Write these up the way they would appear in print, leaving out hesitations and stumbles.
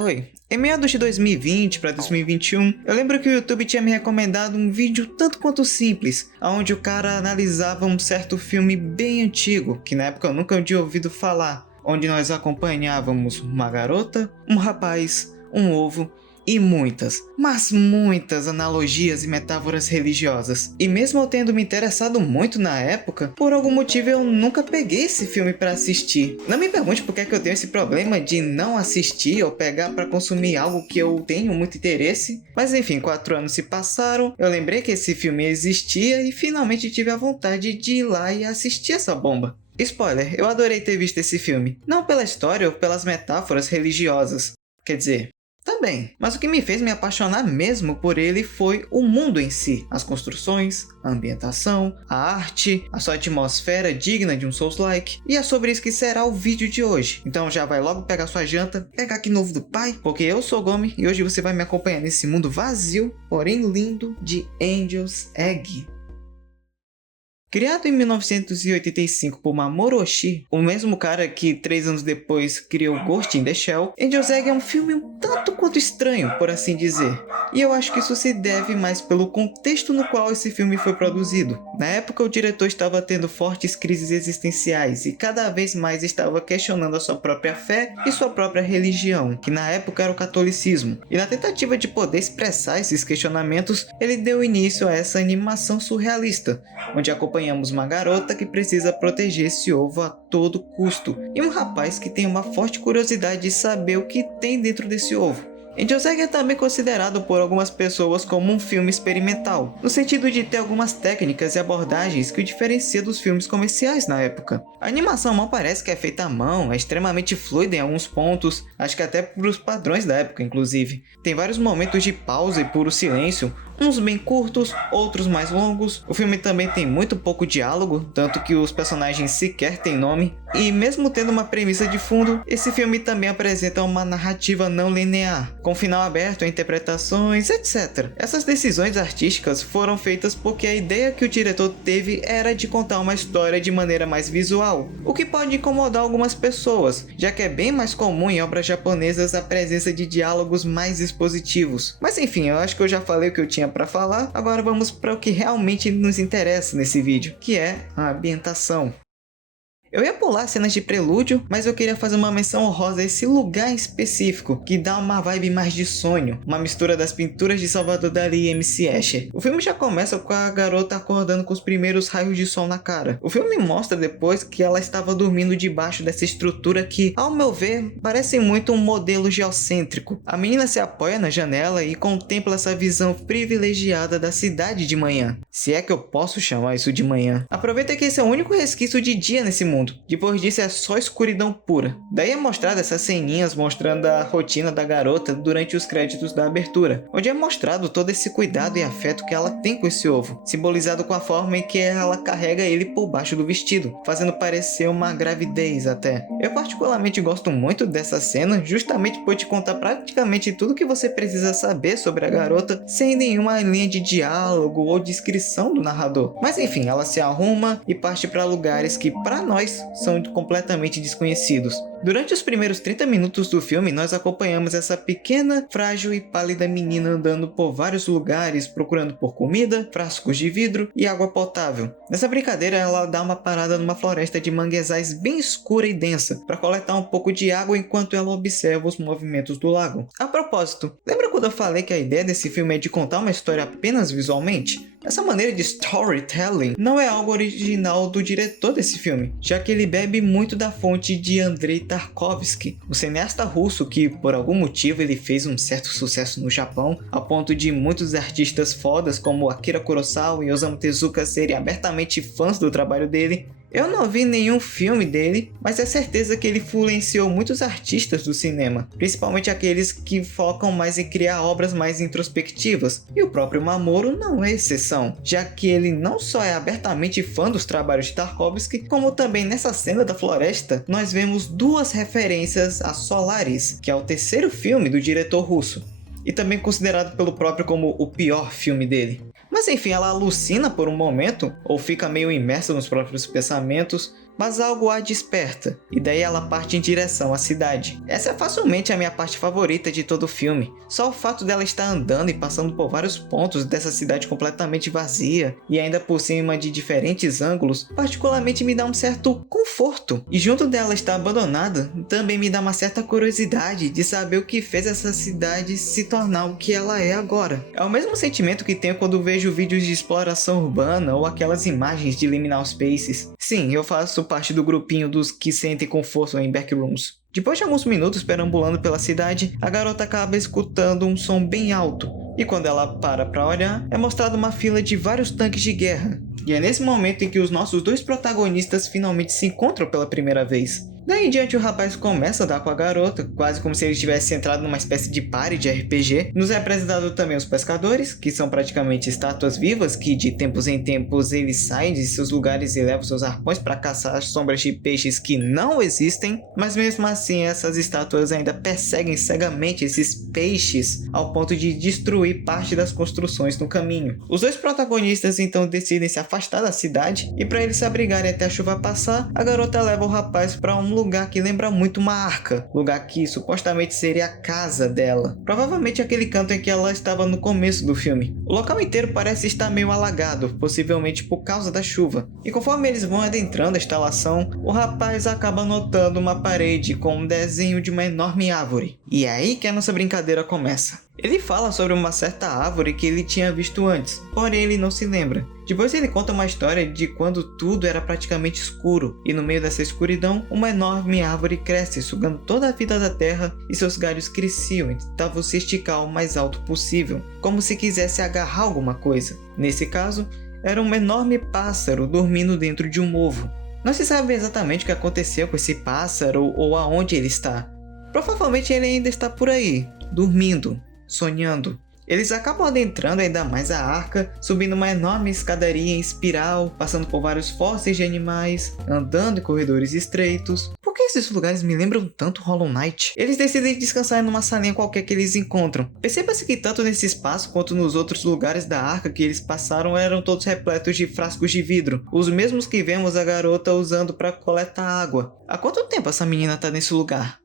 Oi, em meados de 2020 para 2021, eu lembro que o YouTube tinha me recomendado um vídeo tanto quanto simples, onde o cara analisava um certo filme bem antigo, que na época eu nunca tinha ouvido falar, onde nós acompanhávamos uma garota, um rapaz, um ovo e muitas, mas muitas analogias e metáforas religiosas. E mesmo eu tendo me interessado muito na época, por algum motivo eu nunca peguei esse filme para assistir. Não me pergunte por que é que eu tenho esse problema de não assistir ou pegar para consumir algo que eu tenho muito interesse. Mas enfim, 4 anos se passaram, eu lembrei que esse filme existia e finalmente tive a vontade de ir lá e assistir essa bomba. Spoiler, eu adorei ter visto esse filme. Não pela história ou pelas metáforas religiosas. Quer dizer, também, mas o que me fez me apaixonar mesmo por ele foi o mundo em si. As construções, a ambientação, a arte, a sua atmosfera digna de um Souls-like. E é sobre isso que será o vídeo de hoje. Então já vai logo pegar sua janta, pegar aqui no ovo do pai, porque eu sou o Gomi e hoje você vai me acompanhar nesse mundo vazio, porém lindo, de Angel's Egg. Criado em 1985 por Mamoru Oshii, o mesmo cara que 3 anos depois criou Ghost in the Shell, Angel's Egg é um filme um tanto quanto estranho, por assim dizer. E eu acho que isso se deve mais pelo contexto no qual esse filme foi produzido. Na época o diretor estava tendo fortes crises existenciais e cada vez mais estava questionando a sua própria fé e sua própria religião, que na época era o catolicismo. E na tentativa de poder expressar esses questionamentos, ele deu início a essa animação surrealista, onde acompanhamos uma garota que precisa proteger esse ovo a todo custo, e um rapaz que tem uma forte curiosidade de saber o que tem dentro desse ovo. Angel's Egg é também considerado por algumas pessoas como um filme experimental, no sentido de ter algumas técnicas e abordagens que o diferencia dos filmes comerciais na época. A animação mal parece que é feita à mão, é extremamente fluida em alguns pontos, acho que até para os padrões da época inclusive. Tem vários momentos de pausa e puro silêncio, uns bem curtos, outros mais longos. O filme também tem muito pouco diálogo, tanto que os personagens sequer têm nome. E mesmo tendo uma premissa de fundo, esse filme também apresenta uma narrativa não linear, com final aberto a interpretações, etc. Essas decisões artísticas foram feitas porque a ideia que o diretor teve era de contar uma história de maneira mais visual, o que pode incomodar algumas pessoas, já que é bem mais comum em obras japonesas a presença de diálogos mais expositivos. Mas enfim, eu acho que eu já falei o que eu tinha para falar, agora vamos para o que realmente nos interessa nesse vídeo, que é a ambientação. Eu ia pular cenas de prelúdio, mas eu queria fazer uma menção honrosa a esse lugar em específico, que dá uma vibe mais de sonho, uma mistura das pinturas de Salvador Dalí e MC Escher. O filme já começa com a garota acordando com os primeiros raios de sol na cara. O filme mostra depois que ela estava dormindo debaixo dessa estrutura que, ao meu ver, parece muito um modelo geocêntrico. A menina se apoia na janela e contempla essa visão privilegiada da cidade de manhã, se é que eu posso chamar isso de manhã. Aproveita que esse é o único resquício de dia nesse mundo. Depois disso é só escuridão pura. Daí é mostrado essas ceninhas mostrando a rotina da garota durante os créditos da abertura, onde é mostrado todo esse cuidado e afeto que ela tem com esse ovo, simbolizado com a forma em que ela carrega ele por baixo do vestido, fazendo parecer uma gravidez até. Eu particularmente gosto muito dessa cena, justamente por te contar praticamente tudo que você precisa saber sobre a garota, sem nenhuma linha de diálogo ou descrição do narrador. Mas enfim, ela se arruma e parte para lugares que para nós são completamente desconhecidos. Durante os primeiros 30 minutos do filme, nós acompanhamos essa pequena, frágil e pálida menina andando por vários lugares, procurando por comida, frascos de vidro e água potável. Nessa brincadeira, ela dá uma parada numa floresta de manguezais bem escura e densa, para coletar um pouco de água enquanto ela observa os movimentos do lago. A propósito, lembra quando eu falei que a ideia desse filme é de contar uma história apenas visualmente? Essa maneira de storytelling não é algo original do diretor desse filme, já que ele bebe muito da fonte de Andrei Tarkovsky, o cineasta russo que, por algum motivo, ele fez um certo sucesso no Japão, a ponto de muitos artistas fodas como Akira Kurosawa e Osamu Tezuka serem abertamente fãs do trabalho dele. Eu não vi nenhum filme dele, mas é certeza que ele influenciou muitos artistas do cinema, principalmente aqueles que focam mais em criar obras mais introspectivas, e o próprio Mamoru não é exceção, já que ele não só é abertamente fã dos trabalhos de Tarkovsky, como também nessa cena da floresta, nós vemos duas referências a Solaris, que é o terceiro filme do diretor russo, e também considerado pelo próprio como o pior filme dele. Mas enfim, ela alucina por um momento, ou fica meio imersa nos próprios pensamentos, mas algo a desperta, e daí ela parte em direção à cidade. Essa é facilmente a minha parte favorita de todo o filme. Só o fato dela estar andando e passando por vários pontos dessa cidade completamente vazia, e ainda por cima de diferentes ângulos, particularmente me dá um certo conforto. E junto dela estar abandonada, também me dá uma certa curiosidade de saber o que fez essa cidade se tornar o que ela é agora. É o mesmo sentimento que tenho quando vejo vídeos de exploração urbana ou aquelas imagens de Liminal Spaces. Sim, eu faço parte do grupinho dos que sentem conforto em backrooms. Depois de alguns minutos perambulando pela cidade, a garota acaba escutando um som bem alto. E quando ela para olhar, é mostrada uma fila de vários tanques de guerra. E é nesse momento em que os nossos dois protagonistas finalmente se encontram pela primeira vez. Daí em diante o rapaz começa a dar com a garota, quase como se ele tivesse entrado numa espécie de party de RPG. Nos é apresentado também os pescadores, que são praticamente estátuas vivas, que de tempos em tempos eles saem de seus lugares e levam seus arpões para caçar as sombras de peixes que não existem, mas mesmo assim essas estátuas ainda perseguem cegamente esses peixes ao ponto de destruir parte das construções no caminho. Os dois protagonistas então decidem se afastar da cidade, e para eles se abrigarem até a chuva passar, a garota leva o rapaz para um lugar que lembra muito uma arca, lugar que supostamente seria a casa dela, provavelmente aquele canto em que ela estava no começo do filme. O local inteiro parece estar meio alagado, possivelmente por causa da chuva, e conforme eles vão adentrando a instalação, o rapaz acaba notando uma parede com um desenho de uma enorme árvore. E é aí que a nossa brincadeira começa. Ele fala sobre uma certa árvore que ele tinha visto antes, porém ele não se lembra. Depois ele conta uma história de quando tudo era praticamente escuro, e no meio dessa escuridão, uma enorme árvore cresce, sugando toda a vida da terra, e seus galhos cresciam e tentavam se esticar o mais alto possível, como se quisesse agarrar alguma coisa. Nesse caso, era um enorme pássaro dormindo dentro de um ovo. Não se sabe exatamente o que aconteceu com esse pássaro ou aonde ele está. Provavelmente ele ainda está por aí, dormindo, sonhando. Eles acabam adentrando ainda mais a arca, subindo uma enorme escadaria em espiral, passando por vários fósseis de animais, andando em corredores estreitos. Por que esses lugares me lembram tanto Hollow Knight? Eles decidem descansar numa salinha qualquer que eles encontram. Perceba-se que tanto nesse espaço quanto nos outros lugares da arca que eles passaram eram todos repletos de frascos de vidro, os mesmos que vemos a garota usando para coletar água. Há quanto tempo essa menina tá nesse lugar?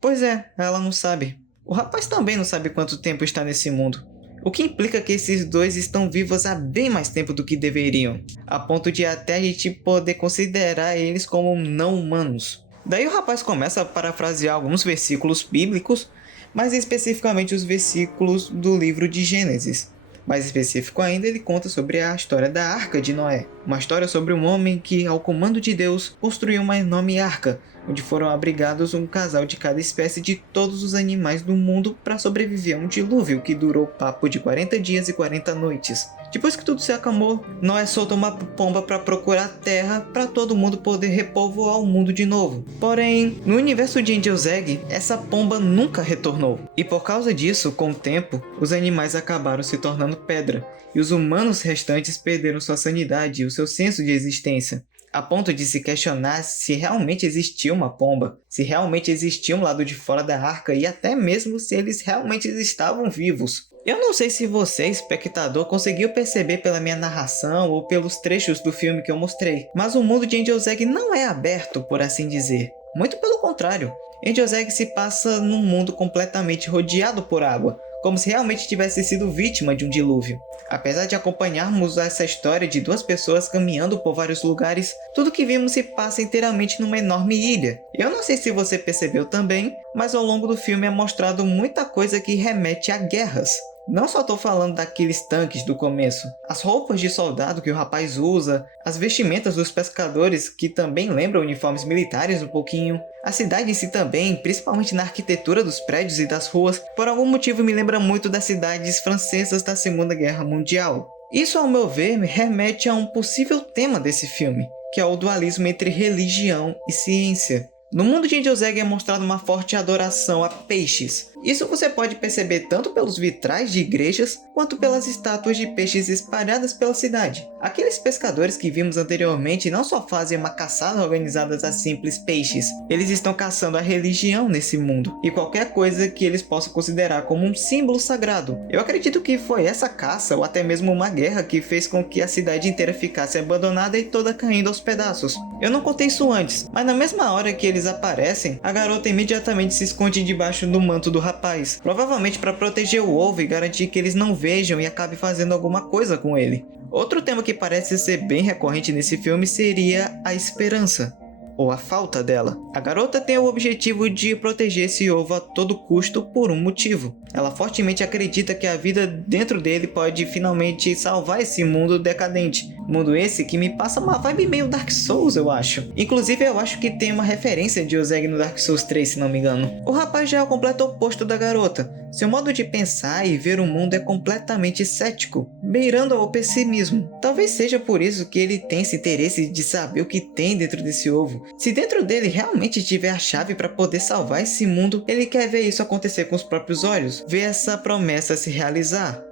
Pois é, ela não sabe. O rapaz também não sabe quanto tempo está nesse mundo. O que implica que esses dois estão vivos há bem mais tempo do que deveriam, a ponto de até a gente poder considerar eles como não humanos. Daí o rapaz começa a parafrasear alguns versículos bíblicos, mais especificamente os versículos do livro de Gênesis. Mais específico ainda, ele conta sobre a história da Arca de Noé, uma história sobre um homem que, ao comando de Deus, construiu uma enorme arca, onde foram abrigados um casal de cada espécie de todos os animais do mundo para sobreviver a um dilúvio que durou papo de 40 dias e 40 noites. Depois que tudo se acalmou, Noé soltou uma pomba para procurar terra para todo mundo poder repovoar o mundo de novo. Porém, no universo de Angel's Egg, essa pomba nunca retornou. E por causa disso, com o tempo, os animais acabaram se tornando pedra, e os humanos restantes perderam sua sanidade e o seu senso de existência, a ponto de se questionar se realmente existia uma pomba, se realmente existia um lado de fora da arca e até mesmo se eles realmente estavam vivos. Eu não sei se você, espectador, conseguiu perceber pela minha narração ou pelos trechos do filme que eu mostrei, mas o mundo de Angel's Egg não é aberto, por assim dizer. Muito pelo contrário. Angel's Egg se passa num mundo completamente rodeado por água, como se realmente tivesse sido vítima de um dilúvio. Apesar de acompanharmos essa história de duas pessoas caminhando por vários lugares, tudo que vimos se passa inteiramente numa enorme ilha. Eu não sei se você percebeu também, mas ao longo do filme é mostrado muita coisa que remete a guerras. Não só estou falando daqueles tanques do começo, as roupas de soldado que o rapaz usa, as vestimentas dos pescadores que também lembram uniformes militares um pouquinho, a cidade em si também, principalmente na arquitetura dos prédios e das ruas, por algum motivo me lembra muito das cidades francesas da Segunda Guerra Mundial. Isso, ao meu ver, remete a um possível tema desse filme, que é o dualismo entre religião e ciência. No mundo de Angel's Egg é mostrada uma forte adoração a peixes, Isso você pode perceber tanto pelos vitrais de igrejas, quanto pelas estátuas de peixes espalhadas pela cidade. Aqueles pescadores que vimos anteriormente não só fazem uma caçada organizada a simples peixes, eles estão caçando a religião nesse mundo, e qualquer coisa que eles possam considerar como um símbolo sagrado. Eu acredito que foi essa caça, ou até mesmo uma guerra, que fez com que a cidade inteira ficasse abandonada e toda caindo aos pedaços. Eu não contei isso antes, mas na mesma hora que eles aparecem, a garota imediatamente se esconde debaixo do manto do rapaz, provavelmente para proteger o ovo e garantir que eles não vejam e acabe fazendo alguma coisa com ele. Outro tema que parece ser bem recorrente nesse filme seria a esperança, ou a falta dela. A garota tem o objetivo de proteger esse ovo a todo custo por um motivo. Ela fortemente acredita que a vida dentro dele pode finalmente salvar esse mundo decadente. Mundo esse que me passa uma vibe meio Dark Souls, eu acho. Inclusive eu acho que tem uma referência de Ozeg no Dark Souls 3, se não me engano. O rapaz já é o completo oposto da garota. Seu modo de pensar e ver o mundo é completamente cético, beirando ao pessimismo. Talvez seja por isso que ele tem esse interesse de saber o que tem dentro desse ovo. Se dentro dele realmente tiver a chave para poder salvar esse mundo, ele quer ver isso acontecer com os próprios olhos, ver essa promessa se realizar.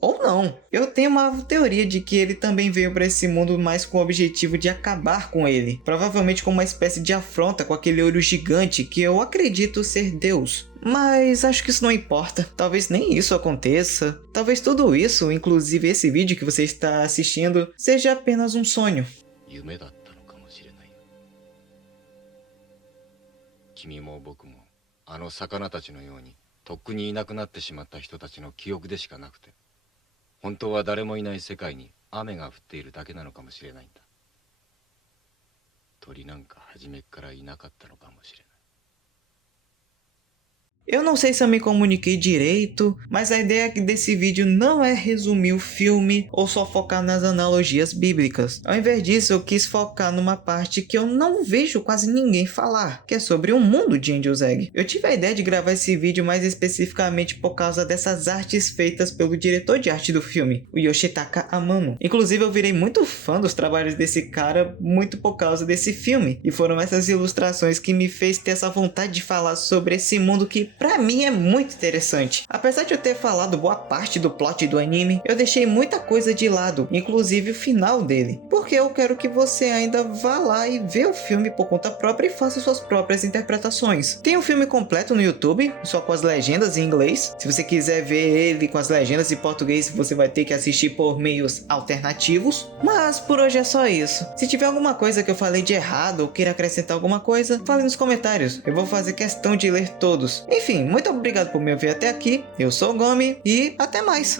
Ou não. Eu tenho uma teoria de que ele também veio para esse mundo mais com o objetivo de acabar com ele. Provavelmente com uma espécie de afronta com aquele olho gigante que eu acredito ser Deus. Mas acho que isso não importa. Talvez nem isso aconteça. Talvez tudo isso, inclusive esse vídeo que você está assistindo, seja apenas um sonho. 君も僕もあの魚たちのようにとっくにいなくなってしまった人たちの記憶でしかなくて、本当は誰もいない世界に雨が降っているだけなのかもしれないんだ。鳥なんか初めっからいなかったのかもしれない。 Eu não sei se eu me comuniquei direito, mas a ideia desse vídeo não é resumir o filme ou só focar nas analogias bíblicas. Ao invés disso, eu quis focar numa parte que eu não vejo quase ninguém falar, que é sobre o mundo de Angel Egg. Eu tive a ideia de gravar esse vídeo mais especificamente por causa dessas artes feitas pelo diretor de arte do filme, o Yoshitaka Amano. Inclusive, eu virei muito fã dos trabalhos desse cara muito por causa desse filme, e foram essas ilustrações que me fez ter essa vontade de falar sobre esse mundo que pra mim é muito interessante. Apesar de eu ter falado boa parte do plot do anime, eu deixei muita coisa de lado, inclusive o final dele, porque eu quero que você ainda vá lá e vê o filme por conta própria e faça suas próprias interpretações. Tem um filme completo no YouTube, só com as legendas em inglês. Se você quiser ver ele com as legendas em português, você vai ter que assistir por meios alternativos. Mas por hoje é só isso. Se tiver alguma coisa que eu falei de errado ou queira acrescentar alguma coisa, fale nos comentários. Eu vou fazer questão de ler todos. Enfim, muito obrigado por me ouvir até aqui. Eu sou o Gomi e até mais!